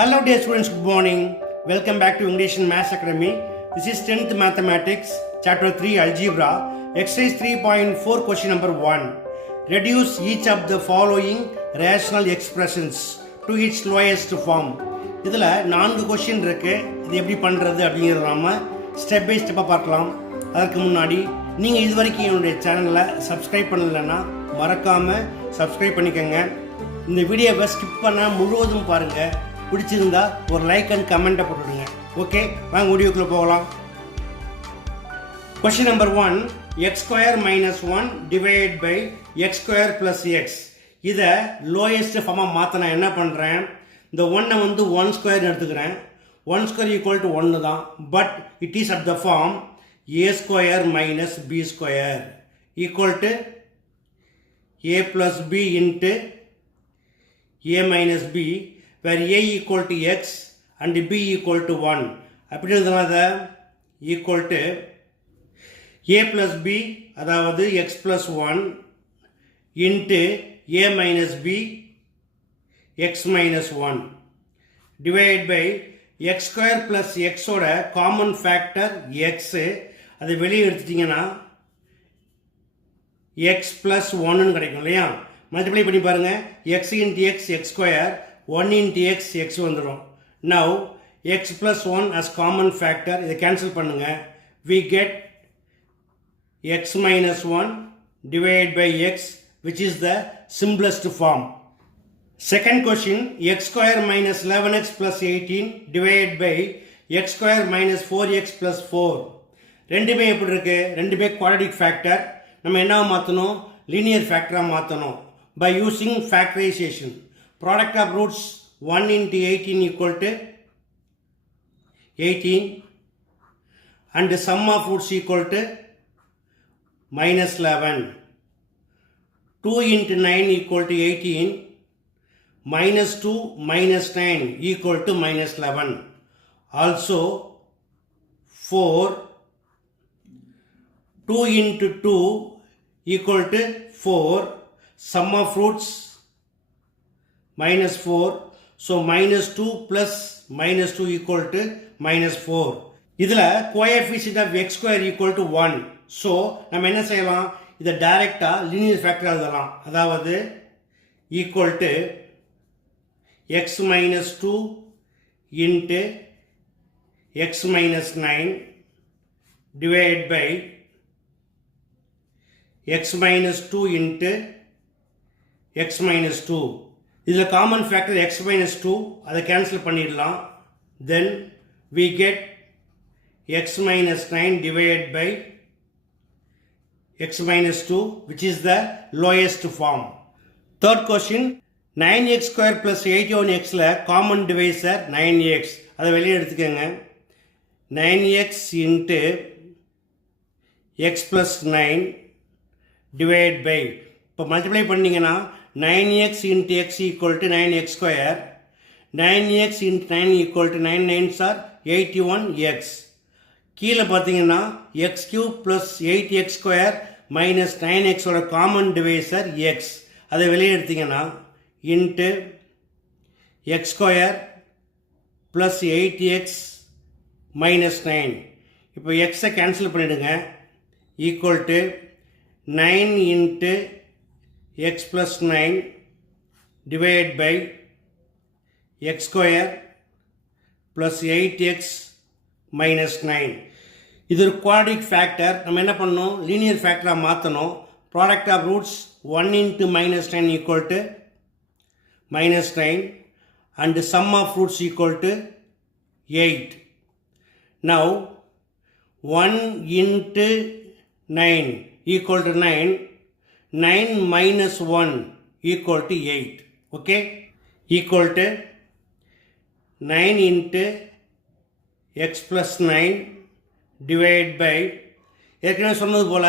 Hello dear students, good morning. Welcome back to English and Maths Academy. This is 10th Mathematics, Chapter 3 Algebra, Exercise 3.4 question number 1. Reduce each of the following rational expressions to its lowest form. இதில் 4 question இருக்கு. இது எப்படி பண்ணுறது அப்படிங்கிறது நாம step by ஸ்டெப்பாக பார்க்கலாம். அதற்கு முன்னாடி நீங்கள் இது வரைக்கும் என்னுடைய சேனலில் சப்ஸ்கிரைப் பண்ணலைன்னா மறக்காமல் சப்ஸ்கிரைப் பண்ணிக்கோங்க. இந்த வீடியோவை ஸ்கிப் பண்ணால் முழுவதும் பாருங்கள். பிடிச்சிருந்தா ஒரு லைக் அண்ட் கமெண்ட்டை போட்டுடுங்க. ஓகே, வாங்க வீடியோக்குள்ளே போகலாம். Question number 1, X square minus 1 divide by X square plus X. இதை லோயஸ்ட் ஃபார்மாக மாற்ற நான் என்ன பண்ணுறேன், இந்த 1 வந்து 1 ஸ்கொயர் எடுத்துக்கிறேன். 1 ஸ்கொயர் ஈக்குவல் டு 1 தான், but it is at the form A square minus B square equal to A plus B into A minus B, where a equal to x and b equal to 1. அப்படி இருந்தனால equal to a plus b, அதாவது x plus 1 into a minus b x minus 1 divided by x square plus x ஓட common factor x. அதை வெளியே எடுத்துட்டிங்கன்னா x plus 1 கிடைக்கும் இல்லையா. Multiply பண்ணி பாருங்க, x into x x square 1 into x x வந்துடும். Now x plus 1 as common factor, இதை cancel பண்ணுங்க. We get x minus 1 divided by x, which is the simplest form. Second question, x square minus 11x plus 18 divided by x square minus 4x plus 4. ரெண்டுமே எப்படி இருக்கு, ரெண்டுமே quadratic factor. நம்ம என்ன மாற்றணும், linear factor மாற்றணும் by using factorization. Product of roots 1 into 18 equal to 18 and the sum of roots equal to minus 11. 2 into 9 equal to 18 minus 2 minus 9 equal to minus 11. Also 4, 2 into 2 equal to 4, sum of roots minus 4, so minus 2 plus minus 2 equal to minus 4. இதில் coefficient of x square equal to 1. so நம்ம என்ன செய்யலாம், இதை டைரக்டாக linear factor எழுதலாம். அதாவது equal to x minus 2 into x minus 9 divided by x minus 2 into x minus 2. இதில் common factor x minus 2, அதை கேன்சல் பண்ணிடலாம். தென் we get x minus 9 divided by x minus 2, which is the lowest form. Third question, 9x square plus 81xல common divisor 9x, அதை வெளியே எடுத்துக்கோங்க. 9x into x plus 9 divided by, இப்போ multiply பண்ணிங்கன்னா 9x into x equal to 9x square, 9x into 9 equal to 9 9s are 81x. கீழே பார்த்தீங்கன்னா x cube plus 8x square minus 9x ஓட common divisor x, அதை வெளியே எடுத்தீங்கன்னா into x square plus 8x minus 9. இப்போ xஐ cancel பண்ணிடுங்க. equal to 9 into x plus 9 divided by x square plus 8x minus 9. இது ஒரு quadratic factor. நம்ம என்ன பண்ணணும், linear factor மாற்றணும். product of roots 1 into minus 9 equal to minus 9 and the sum of roots equal to 8. Now 1 into 9 equal to 9, 9 minus 1 equal to 8. okay, equal to 9 into x plus 9 divided by, ஏற்கனவே சொன்னது போல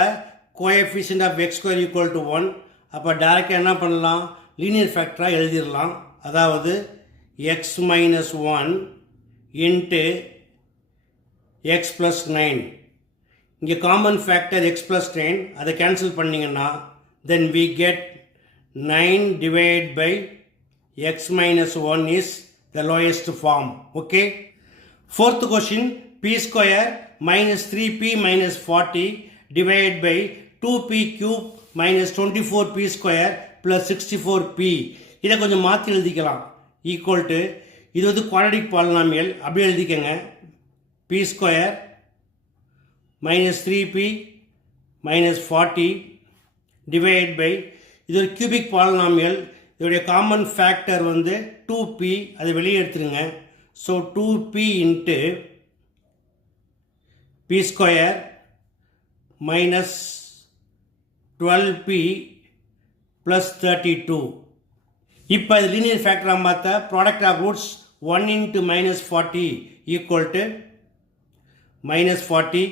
coefficient of x square equal to 1. அப்போ டைரக்டாக என்ன பண்ணலாம், linear ஃபேக்டராக எழுதிடலாம். அதாவது x minus 1 into x plus 9. இங்கே காமன் ஃபேக்டர் x plus 10, அதை கேன்சல் பண்ணிங்கன்னா then we get 9 divided by x minus 1 is the lowest form. Okay. Fourth question, p square minus 3p minus 40 divided by 2p cube minus 24p square plus 64p. இதை கொஞ்சம் மாற்றி எழுதிக்கலாம். Equal to இது வந்து quadratic polynomial, அப்படி எழுதிக்கங்க. p square minus 3p minus 40 divide by இது ஒரு கியூபிக் பாலினாமியல், இதோடைய காமன் ஃபேக்டர் வந்து 2p, அதை வெளியே எடுத்துருங்க. So 2p into p square minus 12p plus 32. இப்போ இது லீனியர் ஃபேக்டராக மாற்ற product of roots 1 into minus 40 equal to minus 40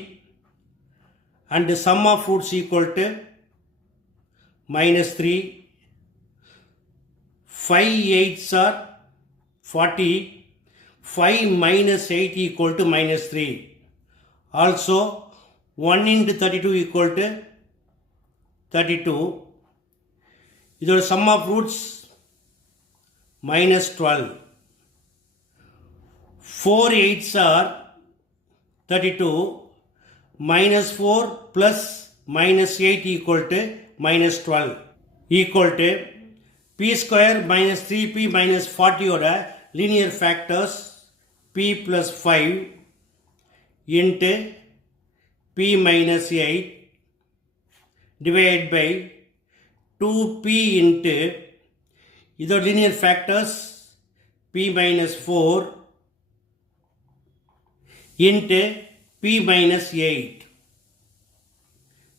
and sum of roots equal to minus 3. 5 8s are 40. 5 minus 8 equal to minus 3. Also 1 into 32 equal to 32. இதோட sum of roots minus 12. 4 8s are 32. Minus 4 plus minus 8 equal to minus 12 equal to p square minus 3p minus 40 ஓட linear factors p plus 5 into p minus 8 divided by 2p into இதோட linear factors p minus 4 into p minus 8.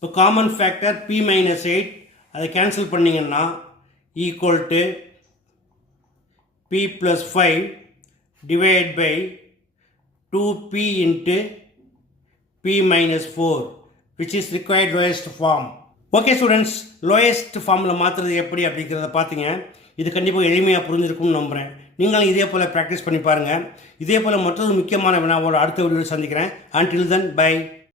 இப்போ common factor p minus 8, அதை cancel பண்ணிங்கன்னா equal to p plus 5 divide by 2p into p minus 4 which is required lowest form. Okay students, lowest ஃபார்மில் மாற்றுறது எப்படி அப்படிங்கிறத பார்த்தீங்க. இது கண்டிப்பாக எளிமையாக புரிஞ்சிருக்கும்னு நம்புகிறேன். நீங்களும் இதே போல் ப்ராக்டிஸ் பண்ணி பாருங்கள். இதே போல் மற்றொரு முக்கியமான வினாவோட அடுத்த வீடியோவில் சந்திக்கிறேன். until then, bye.